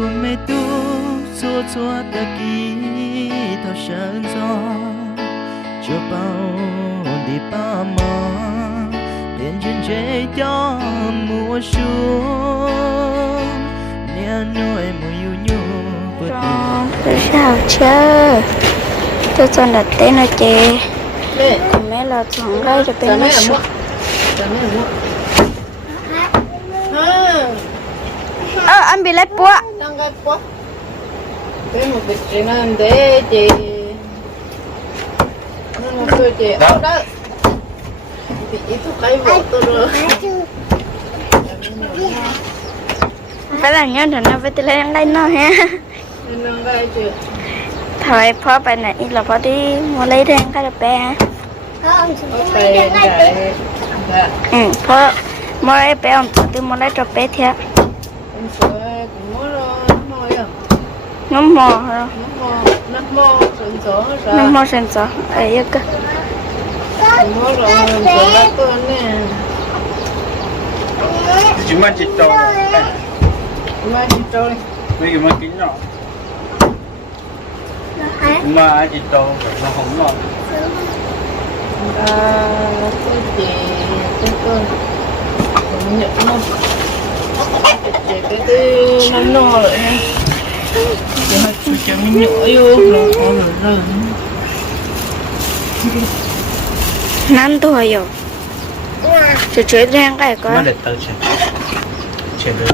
mê tu xua xua ta ký thao sơn gió cho bao đi ba mò liền trên chế cho mùa xuống nia nuôi mùa yêu nhu vượt tôi sao chứ Tôi chọn đặt tên là chị. 네. Còn mẹ là chọn đây rồi bên nó Ờ, anh bị lấy búa. Tăng cái búa. Cái một cái chuyện anh để chị. Nó nói cái chị. Ở đó. Thì chỉ thuốc cái bộ tôi rồi. Phải là nhớ rồi nó phải tự lấy đây nó ha. Nên đây chị. Thôi, phó bài này là phó đi mua lấy thêm cái đập bè ha. Không, phải để. Ừ, phó mua lấy bè ông tự mua lấy đập bè thiệt sữa cũng có nước mơ à? Nước mơ hả nước mơ nước mơ sườn sữa hả nước mơ sườn sữa ấy yak cũng có rồi sườn sữa con nè. Chúng ta chỉ trâu chúng ta chỉ trâu đi mấy cái mấy kính nào chúng ta chỉ trâu? Nó không ngon à tôi chỉ tôi tôi cũng nhận luôn để cái cái nó no rồi ha để mà chú cho mình vô rồi có rồi rồi năm tuổi rồi chú chú đang cái con nó để tớ chuyển chuyển được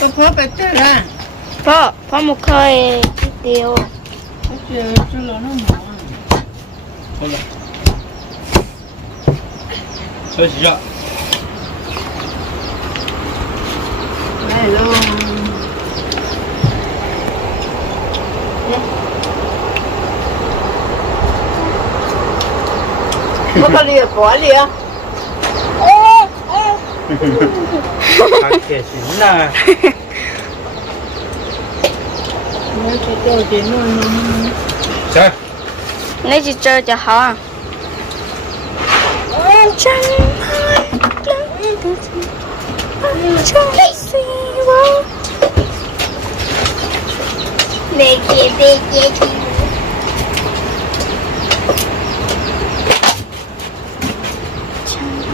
Papa, Papa, Papa, Papa, Papa, Papa, Papa, Papa, Papa, Papa, Papa, Papa, Papa, nó không. Còn chê Ờ, giờ nãy tụi mình sưng mà cứ vợ. Tôi kệ thôi Không phải một cột thế à. Đi là cũng phải á Có chị cái mà Ôi chân khăn ha Cho nó kê họ là cho món Chẳng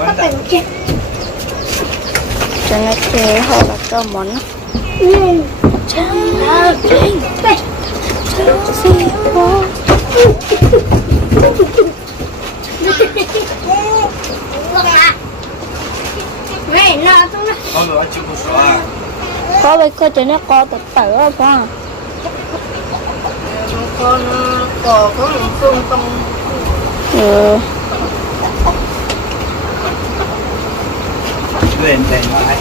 là kinh Chẳng gì vô Thôi rồi chưa có sợ à Có có bây giờ cho nó co tập tử á con, Con có có một phương tông. Ừ Lên đèn lại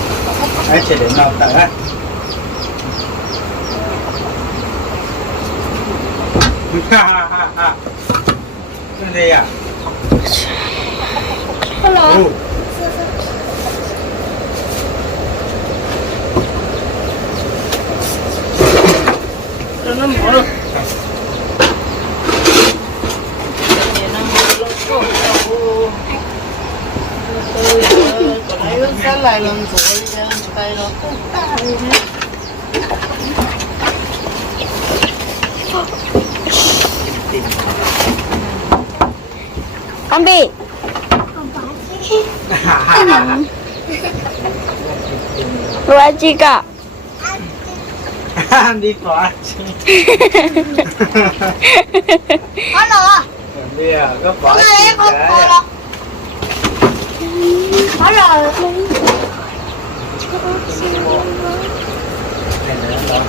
Ai sẽ đến nào tờ á Ha ha ha ha cái gì à Hello. Ừ. Cho nó mở được. Để nó mở được cổ đầu. Tôi còn lấy nó sát lại lần rồi. Tay nó cũng tay nhé. Con ha Rồi chị cả Đi phá chi có chi này không cái có đâu. Hello. Này nữa đó.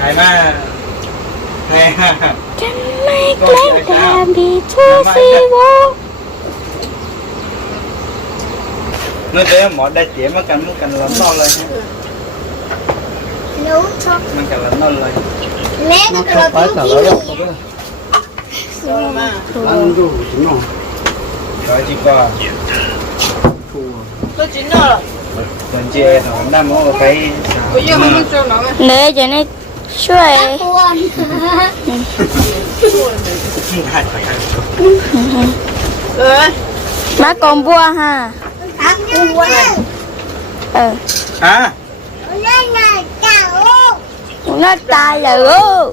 Này mà Chẳng may quên đã bị thu si vô Nó tới mỏ đại tía mà cần muốn cần lắm nó lên Nếu cho Mình cần lắm nó lên Lẽ nó cần lắm nó lên Ăn đủ chứ nó Đó chỉ có Tôi chín rồi Tuần chị nó nằm ở cái Nè cho nên ช่วยควรขี้ขมากองบัวฮะตักบัวเอออะน่าตาลูกน่าตาลูก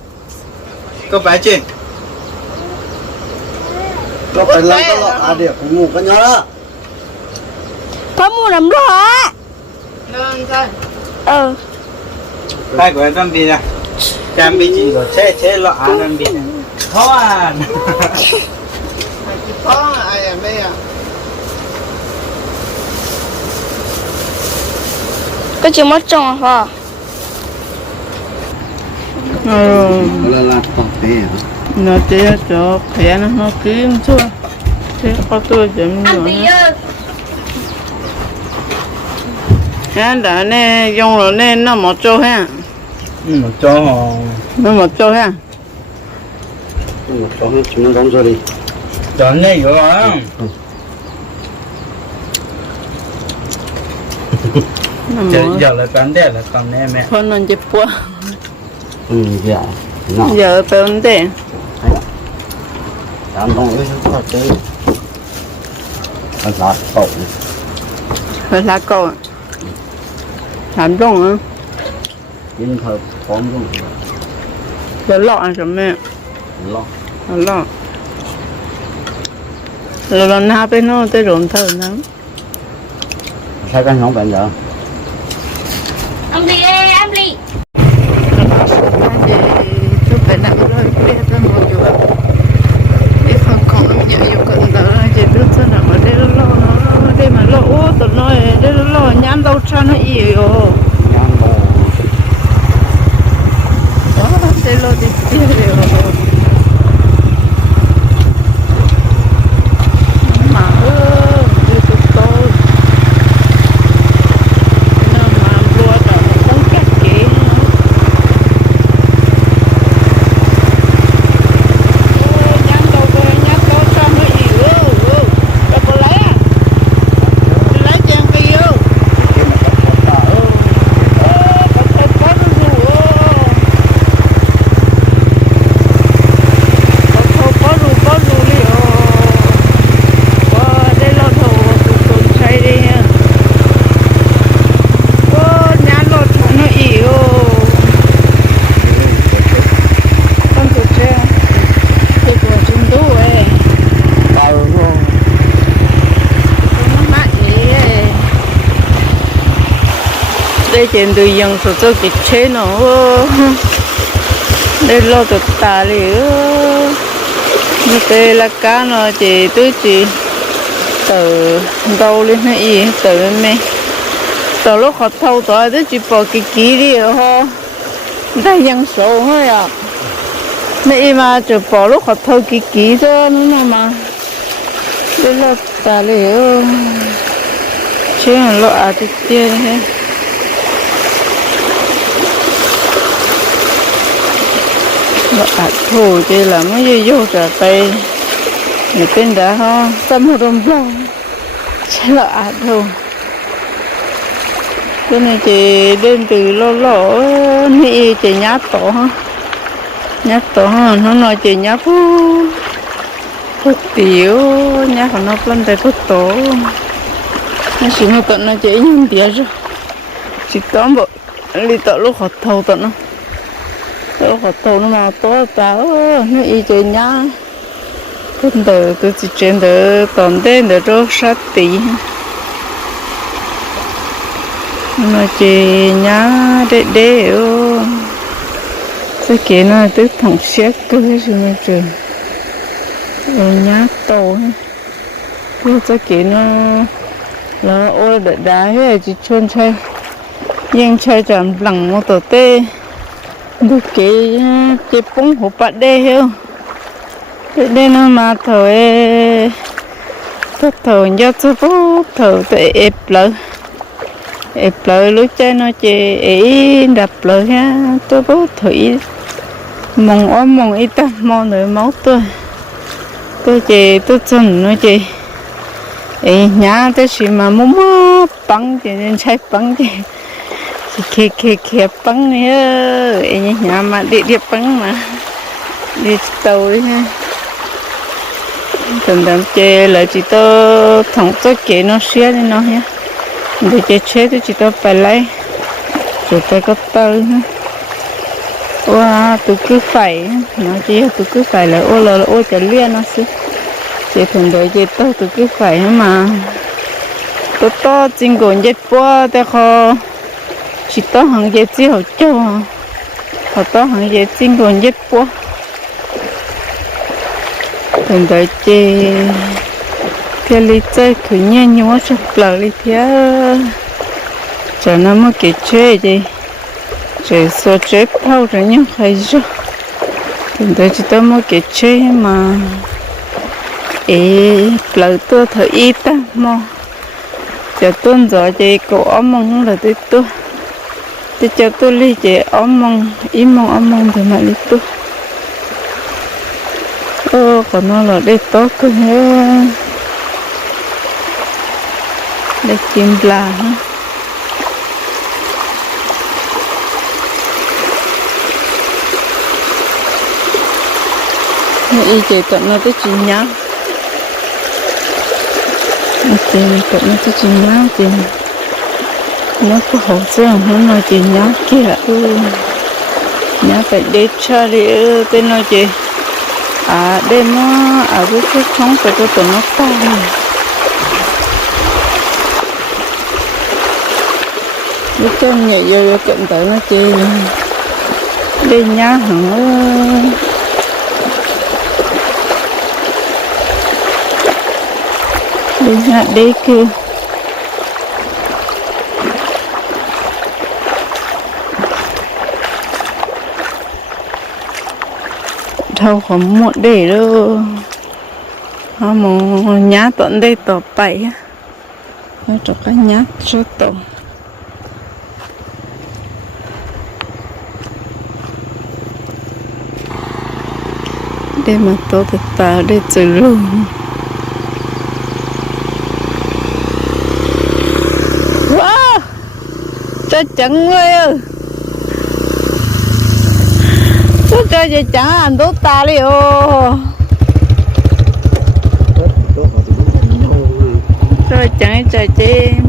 ก็ไปจิก็ไป็แล้วก็ออาเดียกูงูกันเยอะพ่อมูน้ำร้อนนั่นใช่เออไปก่อนตั้งปีนะ cảm bị gì rồi chế chế lo ăn ăn bị khó ăn khó ai à mẹ có chỉ mất trồng hả ừ là là tọt tè nó tè cho khỏe nó nó kiếm chưa thế có tôi chấm nữa anh đã nè dùng rồi nè, nó một chỗ hả? một chỗ nó một chỗ ha. Ừ, một chỗ hết chúng nó đóng rồi đi. Đón đây rồi đó giờ giờ là con đây là con đây mẹ con nó chụp qua. Ừ dạ. giờ giờ con đây làm không biết sao chứ phải dạ, lá cậu. Phải lá cậu làm đúng không nhưng thật อมลงเดี๋ยวลอกอันกับแม่ลอกเอาลอกเราลองน้าไปนอนแต่หลงเท่านั้ใช้กันน้องเป็นเหรอ tiền từ dân số cho kịch chế nó ờ, đây lo được tà lì ờ. nó tê là cá nó chỉ tôi chỉ từ đâu lên nó gì từ mẹ. Từ lúc họ thâu tuổi tôi chỉ bỏ cái kỹ đi ờ, ho đây dân số thôi à mẹ mà chỉ bỏ lúc họ thâu cái kỹ cho nó mà. Đây là ta liệu chế là lộ à thì tiền hết lộ à thủ là mới vô vô trả tay người bên đã ho, tâm hồ đông lòng chứ là à thù. Cái này chị đến từ lô lỗ, ni chị nhát tổ ha. Nhát tổ ha, nó nói chị nhát phu phút tiểu nhát của nó lên tay phút tổ. Nó chỉ một tận nó chỉ nhìn tía rồi chỉ tóm bộ đi tổ lúc họ thâu tận nó tổ họ thâu nó mà tổ nó y chơi nhá. Con đời tôi chỉ chuyện đời tòn đen đời cho sát tí. Nó chỉ nhá để để ô. Cái kia nó tức thằng xét cứ rồi mà chơi, rồi nhá tổ cái kia nó nó ô đợi đá hết chỉ chôn chơi nhưng chơi chẳng lằng một tổ tê được cái cái bông hộp bát đê hiểu cái đê nó mà thôi tất thầu nhớ thở bố thầu ép lỡ. Ép lỡ lúc chơi nó chơi ấy đập lỡ ha tôi bố thủy mong ôm mong ít ta mong nửa máu tôi. Tôi chơi tôi chân nó chơi Ê nhà tôi chỉ mà muốn mua băng thì nên chạy băng thì khe khe khe, băng nhớ ấy nhà mà đi đi băng mà. Đi tàu đấy ha tầm tầm chơi là chỉ to thằng to kế nó xé đi nó nhá. Để chơi chơi thì chỉ to phải lấy. Rồi phải có tàu ha ôa tôi cứ phải nó chỉ tôi cứ phải là ô là ô chả liên nó xí. Chơi thằng đấy chơi to tôi cứ phải mà. To to chính cổ nhất quá thế khó chỉ tao hàng dệt chỉ họ cho họ tao hàng dệt chính còn dệt quá. Thường đợi chơi thế lý chơi cứ nhẹ nhõm chụp lờ lý thế cho nó mà kể chơi gì chơi số chơi bao rồi nhưng hay rồi thường đợi chỉ tao mà kể chơi mà. Ê lờ tôi thấy ít ta mà cho tôi giờ chơi cổ ấm mong là tôi tôi thì cho tôi lý chế ấm mong ý mong ấm mong thì mà lý tôi ơ còn nó là đây tốt cơ hết đây chim là ha. Nó y chế tận nó tới chỉ nhá nó chạy tận nó tới chỉ nhá thì nó có hậu dương nó nói chỉ nhớ kia. Ừ nhớ phải để cho đi tên nó chị à đây nó à với cái sống phải cái tụi nó to này cái chân nhẹ vô vô cận tới nó chị đi nhá hẳn đi nhá, đi kia thâu không một để đâu họ một nhá tận đây tỏ bảy á. Nó cho cái nhá số tổ để mà tổ thật tà để xử luôn. Wow! Cho chẳng người ơi. Tôi cho chị chẳng ăn tốt ta đi ô Rồi chẳng cho chị